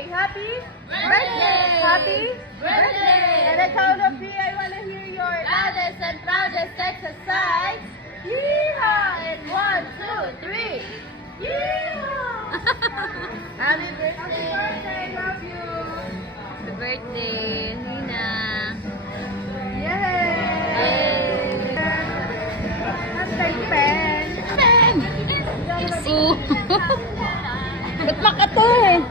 say happy Birthday! Happy Birthday! And the count of three, I want to hear your Loudest and proudest exercise! yeehaw! And 1, 2, 3! Yeehaw! Happy birthday! Happy birthday! Love you! Happy birthday, Nina! Yay! Hashtag pen! Pen! So, ba't makato eh?